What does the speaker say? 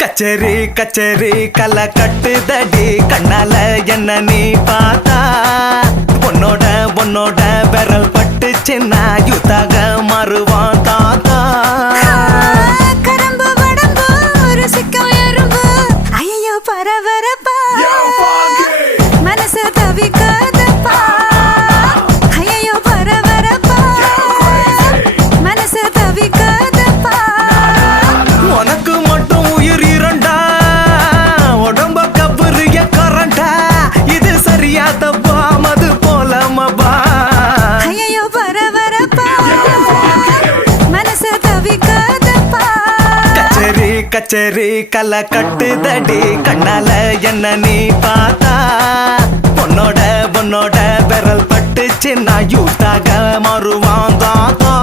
கச்சேரி கச்சேரி கலை கட்டுதடி கண்ணால என்ன நீ பார்த்தா உன்னோட உன்னோட விரல் பட்டு சின்ன யுத்தாக மாறுவான் தாத்தா கரம்பு வடம்பு ருசிக்கும் எறும்பு ஐயோ பரபரப்பா மனசு தவிக்காதப்பா ஐயோ பரபரப்பா மனசு தவிக்காதப்பா உனக்கு மட்டும் உயிர் இரண்டா உடம்ப கபுரிய கரண்டா இது சரியா தப்பா மது போலமபா ஐயோ பரபரப்பா மனசு தவிக்காதப்பா கச்சேரி கச்சேரி கலை கட்டுதடி கண்ணால என்ன நீ பார்த்தா உன்னோட உன்னோட விரல் பட்டு சின்ன யூத்தாக மாறுவான் தாத்தா